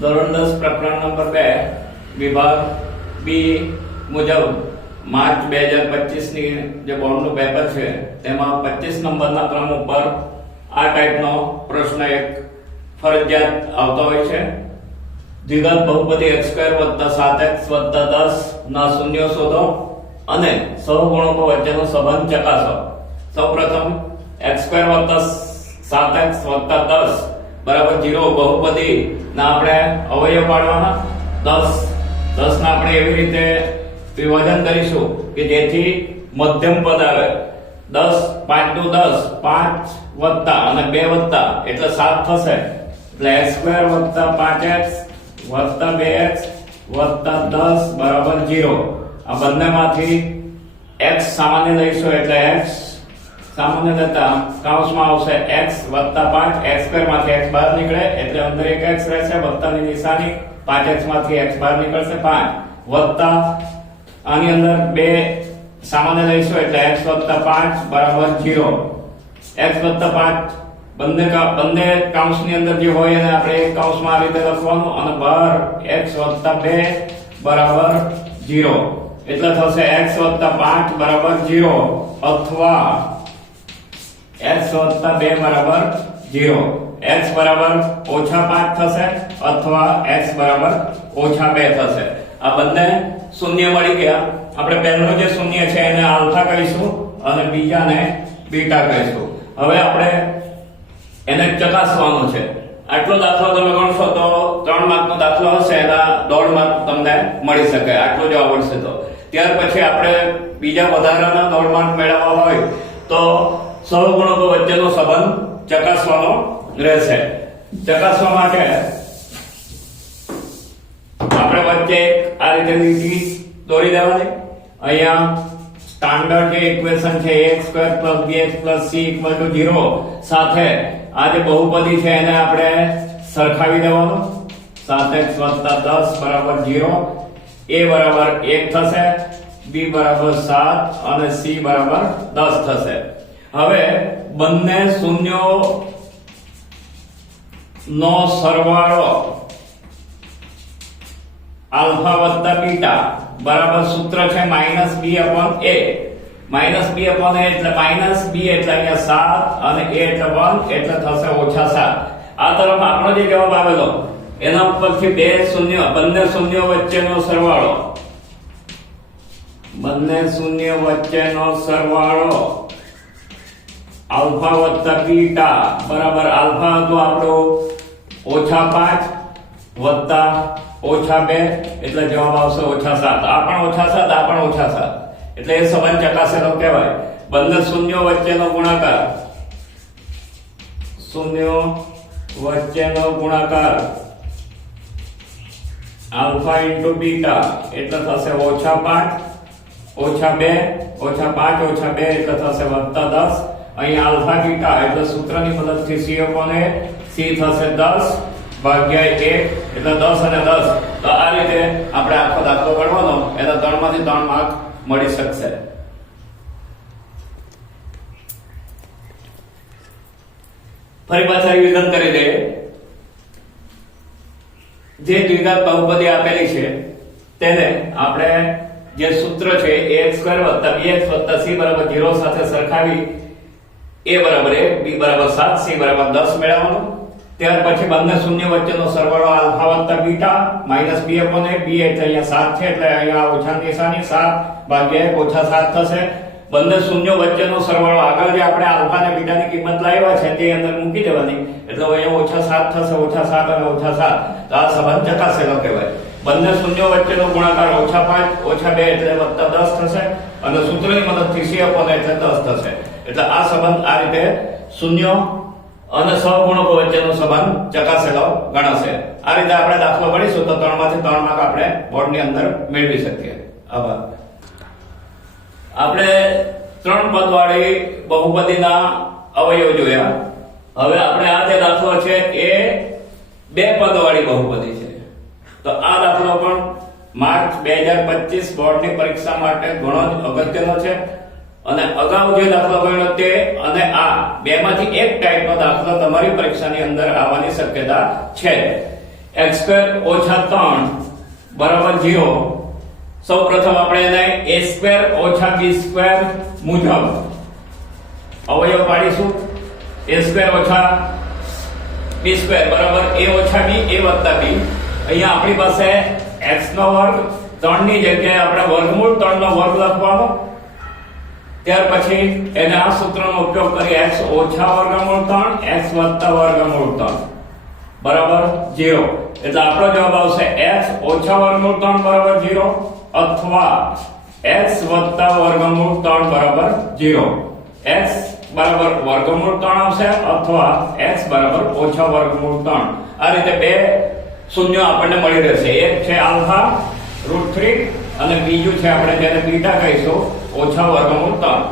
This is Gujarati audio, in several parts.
ધોરણ દસ, પ્રકરણ નંબર બે, વિભાગ બી મુજબ માર્ચ બે હજાર પચીસની જે બોર્ડનું પેપર છે, તેમાં પચીસ નંબરના ક્રમ ઉપર આ ટાઈપનો પ્રશ્ન એક ફરજિયાત આવતો હોય છે. દ્વિઘાત બહુપદી x સ્ક્વેર વત્તા સાત એક્સ વત્તા દસ ના શૂન્ય શોધો અને સહગુણકો વચ્ચેનો સંબંધ ચકાસો. સૌપ્રથમ એક્સ સ્ક્વેર વત્તા સાત એક્સ વત્તા દસ બરાબર, જીરો, બહુપદી, ના આપણે અવયવ પાડવાના. દસ દસ ના આપણે એવી રીતે વિભાજન કરીશું કે જેથી મધ્યમ પદ આવે. દસ પાંચનું દસ, પાંચ વત્તા અને બે વત્તા, એટલે સાત થશે. એટલે એક્સ સ્ક્વેર વત્તા પાંચ એક્સ, વત્તા બે એક્સ, વત્તા દસ, બરાબર જીરો. આ બંનેમાંથી એક્સ સામાન્ય લઈશું એટલે એક્સ સામાન્ય લેતા કૌંસમાં આવશે x વત્તા 5 x સ્ક્વેરમાંથી x બહાર નીકળે, એટલે અંદર એક x રહેશે, વત્તાની નિશાની 5x માંથી x બહાર નીકળશે 5 વત્તા આની અંદર બે સામાન્ય લઈશું, એટલે x વત્તા 5 બરાબર 0 x વત્તા 5 બંને બંને કૌંસની અંદર જે હોય એને આપણે એક કૌંસમાં આ રીતે લખવાનું અને બહાર x વત્તા 2 બરાબર 0 એટલે થશે x વત્તા 5 બરાબર 0 અથવા x વત્તા બે બરાબર 0 x બરાબર ઓછા પાંચ થશે અથવા x બરાબર ઓછા બે થશે. આ બંને શૂન્ય મળી ગયા. આપણે પહેલો જે શૂન્ય છે એને આલ્ફા કહીશું અને બીજાને બીટા કહીશું. હવે આપણે એને ચકાસવાનું છે. આટલો દાખલો તમે ગણશો તો ત્રણ માર્કનો દાખલો હશે, એના દોઢ માર્ક તમને મળી શકે. આટલો જો આવડશે તો. ત્યાર પછી આપણે બીજા વધારાના દોઢ માર્ક મેળવવા હોય તો સહગુણકો વચ્ચેનો સંબંધ ચકાસવાનો રહેશે. ચકાસવા માટે આપણે વચ્ચે આ રીતે લીટી દોરી દેવાની. અહીંયા સ્ટાન્ડર્ડ જે ઇક્વેશન છે ax square plus bx plus c equal to 0 સાથે આ જે બહુપદી છે, એને આપણે સરખાવી દેવાનું. 7x 10 બરાબર 0 a બરાબર 1 થશે, b બરાબર 7 અને c બરાબર 10 થશે. હવે બંને શૂન્યો નો સરવાળો. આલ્ફા વત્તા બીટા બરાબર સૂત્ર છે minus B upon A. Minus B upon A એટલે માઇનસ બી એટલે અહીંયા સાત અને એ એટલે વન એટલે થશે ઓછા સાત. આ તરફ આપણો જે જવાબ આવેલો, એના ઉપરથી બે શૂન્ય, બંને શૂન્ય વચ્ચેનો સરવાળો. બંને શૂન્ય વચ્ચેનો સરવાળો. આલ્ફા વત્તા બીટા બરાબર આલ્ફા હતો આપણો ઓછા પાંચ વત્તા ઓછા બે એટલે જવાબ આવશે ઓછા સાત આ પણ ઓછા સાત આ પણ ઓછા સાત એટલે એ સંબંધ ચકાસેલો કહેવાય બંને શૂન્યો વચ્ચેનો ગુણાકાર શૂન્યો વચ્ચેનો ગુણાકાર આલ્ફા ઇન્ટુ બીટા એટલે થશે ઓછા પાંચ ઓછા બે ઓછા પાંચ ઓછા બે એટલે થશે વત્તા દસ અહીં આલ્ફા બીટા એટલે સૂત્રની મદદથી સી અપોન એ, સી થશે દસ, ભાગ્યા એક, એટલે દસ અને દસ. તો આ રીતે આપણે આખો દાખલો ગણવાનો, એટલે ત્રણમાંથી ત્રણ માર્ક મળી શકશે. ફરી પાછા રિવિઝન કરી દઈએ. જે દ્વિઘાત બહુપદી આપેલી છે, તેને આપણે જે સૂત્ર છે ax સ્ક્વેર વત્તા bx વત્તા c બરાબર 0 સાથે સરખાવી a બરાબર એક, બી બરાબર સાત, સી બરાબર દસ મેળવવાનું. ત્યાર પછી બંને શૂન્ય વચ્ચેનો સરવાળો આલ્ફા વત્તા beta minus B upon B b એટલે અહીંયા સાત છે, એટલે અહીંયા ઓછા નિશાની સાત ભાગ્યા એક ઓછા સાત થશે. બંને શૂન્ય વચ્ચેનો સરવાળો આગળ જે આપણે આલ્ફા અને બીટાની કિંમત લાવ્યા છે, તે અંદર મૂકી દેવાની. એટલે અહીંયા ઓછા સાત થશે, ઓછા સાત અને ઓછા સાત. તો આ સંબંધ ચકાસેલો કહેવાય. બંને શૂન્યો વચ્ચેનો ગુણાકાર ઓછા પાંચ, ઓછા બે એટલે વત્તા દસ થશે. અને સૂત્રની મદદથી સી અપોન એટલે દસ થશે. એટલે આ સંબંધ આ રીતે શૂન્યો અને સહગુણકો વચ્ચેનો સંબંધ ચકાસેલો ગણાશે. આ રીતે આપણે દાખલો ગણીશું તો ત્રણમાંથી ત્રણ માર્ક આપણે બોર્ડની અંદર મેળવી શકીએ. આભાર. આપણે ત્રણ પદવાળી બહુપદીના અવયવ જોયા. હવે આપણે આ જે દાખલો છે એ બે પદવાળી બહુપદી છે. તો આ દાખલો પણ માર્ચ બે હજાર પચીસ બોર્ડની પરીક્ષા માટે ઘણો જ અગત્યનો છે. અને અગાઉ જે દાખલો ગણ્યો તે અને આ બેમાંથી એક ટાઈપનો દાખલો તમારી પરીક્ષાની અંદર આવવાની શક્યતા છે. એક્સ સ્ક્વેર ઓછા ત્રણ બરાબર ઝીરો સૌપ્રથમ આપણે એને એ સ્ક્વેર ઓછા બી સ્ક્વેર મુજબ અવયવ પાડીશું. એ સ્ક્વેર ઓછા બી સ્ક્વેર બરાબર એ ઓછા બી એ વત્તા બી અહીંયા આપણી પાસે x નો વર્ગ 3 ની જગ્યાએ આપણે વર્ગમૂળ 3 નો વર્ગ લખવાનો. ત્યાર પછી એને આ સૂત્રનો ઉપયોગ કરી x ઓછા વર્ગમૂળ 3 x વત્તા વર્ગમૂળ 3 બરાબર? 0 એટલે આપણો જવાબ આવશે x ઓછા વર્ગમૂળ 3 બરાબર 0 અથવા x વત્તા વર્ગમૂળ 3 બરાબર 0 x બરાબર વર્ગમૂળ 3 આવશે અથવા x બરાબર ઓછા વર્ગમૂળ 3 આ રીતે બે શૂન્ય આપણને મળી રહેશે. એક છે આલ્ફા, રૂટ 3 અને બીજું છે, આપણે જેને બીટા કહીશું, ઓછા વર્ગમૂળ 3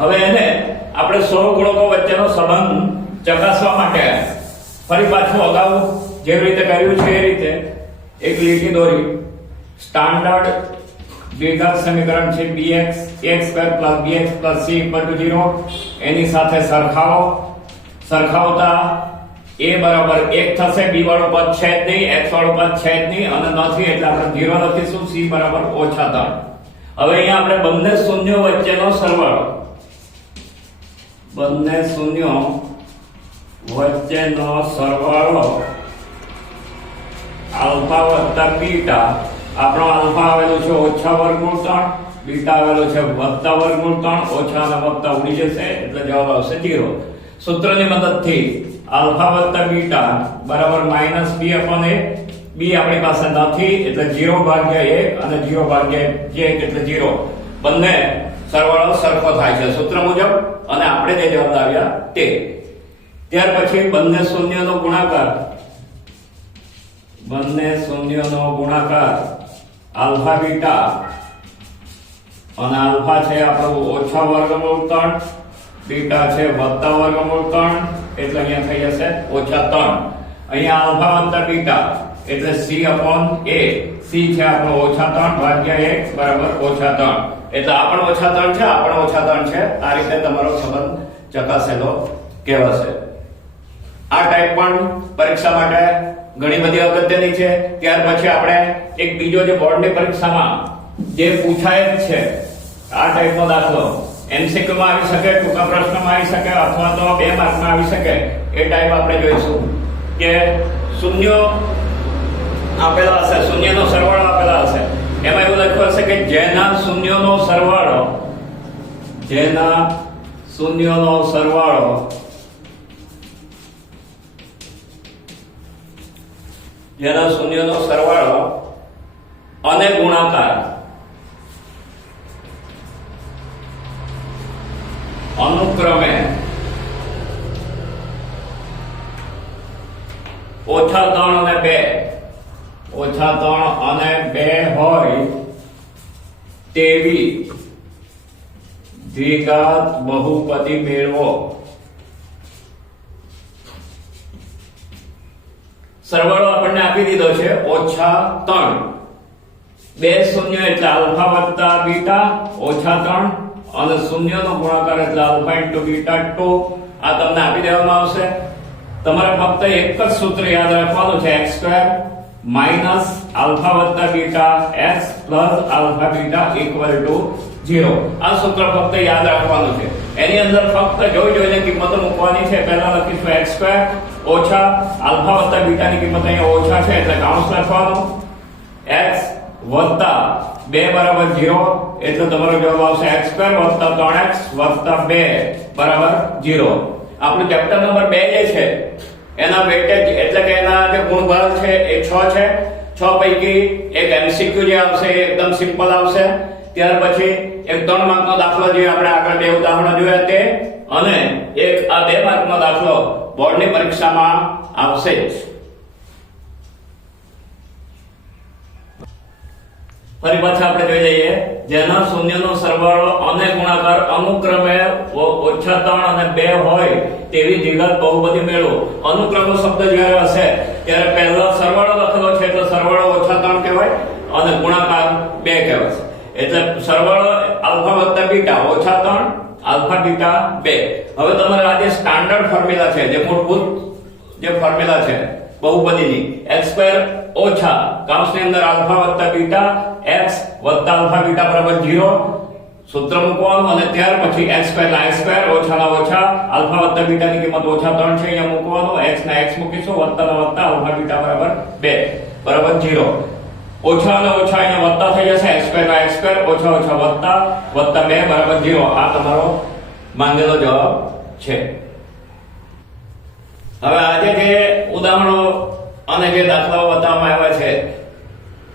હવે એને આપણે સો ગુણકો વચ્ચેનો સંબંધ ચકાસવા માટે ફરી પાછું અગાઉ જેવી રીતે કર્યું છે એ રીતે એક લીટી દોરી. સ્ટાન્ડર્ડ દ્વિઘાત સમીકરણ છે bx a2 bx c 0 એની સાથે સરખાવો. સરખાવતા a બરાબર 1 થશે b વાળો પદ છે જ નહીં x વાળો પદ છે જ નહીં, અને નથી એટલે આપણે 0 લખીશું c બરાબર ઓછા 3 હવે અહીંયા આપણે બંને શૂન્યો વચ્ચેનો સરવાળો. બંને શૂન્યો વચ્ચેનો સરવાળો આલ્ફા વત્તા બીટા. આપણો આલ્ફા આવેલો છે ઓછા વર્ગમૂળ 3 બીટા આવેલો છે વત્તા વર્ગમૂળ 3 ઓછા અને વત્તા ઉડી જશે એટલે જવાબ આવશે 0 સૂત્રની મદદથી આલ્ફા વત્તા બીટા બરાબર માઇનસ બી અપોન એ બી આપણી પાસે નથી, એટલે જીરો ભાગ્યા એક અને જીરો ભાગ્યા એક. એટલે જીરો. બંને સરવાળો સરખો થાય છે. સૂત્ર મુજબ અને આપણે જે જવાબ આવ્યા તે. ત્યાર પછી બંને શૂન્યનો ગુણાકાર. બંને શૂન્યનો ગુણાકાર આલ્ફા બીટા. અને આલ્ફા છે આપણો ઓછા વર્ગમૂળ 3 બીટા છે વત્તા વર્ગમૂળ 3 એટલે અહીંયા થઈ જશે ઓછા 3 અહીંયા આલ્ફા વત્તા બીટા એટલે c અપોન a. C છે આપણો ઓછા 3 ભાગ્યા 1 બરાબર, ઓછા 3 એટલે આ પણ ઓછા 3 છે, આ ઓછા 3 છે. આ રીતે તમારો સંબંધ ચકાસેલો કહેવાશે. આ ટાઈપ પણ પરીક્ષા માટે ઘણી બધી અગત્યની છે. ત્યાર પછી આપણે એક બીજો જે બોર્ડની પરીક્ષામાં જે પૂછાય છે, આ ટાઈપનો દાખલો. MCQ માં આવી શકે, ટૂંકા પ્રશ્નમાં આવી શકે, અથવા તો બે માર્કમાં આવી શકે, એ ટાઈપ આપણે જોઈશું. કે શૂન્યો આપેલા હશે, શૂન્યનો સરવાળો આપેલા હશે. એમાં એવું લખ્યું હશે કે જેના શૂન્યોનો સરવાળો, જેના શૂન્યનો સરવાળો જેના શૂન્યોનો સરવાળો અને ગુણાકાર ઓછા ત્રણ અને બે. ઓછા ત્રણ અને બે હોય તેવી દ્વિઘાત બહુપદી મેળવો. સરવાળો આપણને આપી દીધો છે ઓછા ત્રણ. બે શૂન્ય એટલે આલ્ફા વત્તા બીટા, ઓછા ત્રણ અને શૂન્યનો ગુણાકાર એટલે આલ્ફા ઇન્ટુ બીટા ટુ. આ તમને આપી દેવામાં આવશે. તમારે ફક્ત એક જ સૂત્ર યાદ રાખવાનું છે, x સ્ક્વેર માઇનસ આલ્ફા વત્તા beta x plus alpha beta equal to 0 આ સૂત્ર ફક્ત યાદ રાખવાનું છે. એની અંદર ફક્ત જોઈ જોઈને કિંમતો મૂકવાની છે. પહેલા લખીશું x સ્ક્વેર ઓછા આલ્ફા વત્તા બીટાની કિંમત અહીંયા ઓછા છે, એટલે કાઉન્સ લખવાનું. x વત્તા 2 બરાબર 0 એટલે તમારો જવાબ આવશે x સ્ક્વેર વત્તા 3x વત્તા 2 બરાબર 0 આપણું ચેપ્ટર નંબર 2 જે છે, એના વેટેજ એટલે કે એના જે ગુણભાર છે એ 6 છે. 6 પૈકી એક એમસીક્યુ જે આવશે, એ એકદમ સિમ્પલ આવશે. ત્યાર પછી એક ત્રણ માર્કનો દાખલો જે આપણે આગળ બે ઉદાહરણ જોયા તે, અને એક આ બે માર્કનો દાખલો બોર્ડની પરીક્ષામાં આવશે જ. ફરી પાછા આપણે જોઈ લઈએ. જેના શૂન્યનો સરવાળો અને ગુણાકાર અનુક્રમે ઓછા ત્રણ અને બે હોય તેવી દ્વિઘાત બહુપદી મેળવો. અનુક્રમનો શબ્દ જ્યારે હશે, ત્યારે પહેલો સરવાળો લખેલો છે એટલે સરવાળો ઓછા ત્રણ કહેવાય અને ગુણાકાર બે કહેવાય એટલે સરવાળો આલ્ફા વત્તા બીટા, ઓછા ત્રણ, આલ્ફા બીટા બે. હવે તમારે આ જે સ્ટાન્ડર્ડ ફોર્મ્યુલા છે, જે મૂળભૂત જે ફોર્મ્યુલા છે બહુપદીની. x સ્ક્વેર ઓછા કૌંસની અંદર આલ્ફા વત્તા બીટા x વત્તા આલ્ફા બીટા બરાબર 0 સૂત્ર મૂકવાનું અને ત્યાર પછી x સ્ક્વેર ના x ઓછા ના ઓછા આલ્ફા વત્તા બીટા ની કિંમત ઓછા 3 છે, અહીંયા મૂકવાનું. x ના x મૂકીશું વત્તા ના આલ્ફા બીટા બરાબર 2 બરાબર 0 ઓછા અને ઓછા અહીંયા વત્તા થઈ જશે x સ્ક્વેર ના x સ્ક્વેર ઓછા ઓછા વત્તા વત્તા 2 બરાબર 0 આ તમારો માંગેલો જવાબ છે. હવે આજે જે ઉદાહરણો અને જે દાખલાઓ બતાવવામાં આવ્યા છે,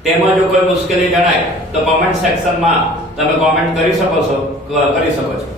તેમાં જો કોઈ મુશ્કેલી જણાય, તો કોમેન્ટ સેક્શનમાં તમે કોમેન્ટ કરી શકો છો કરી શકો છો.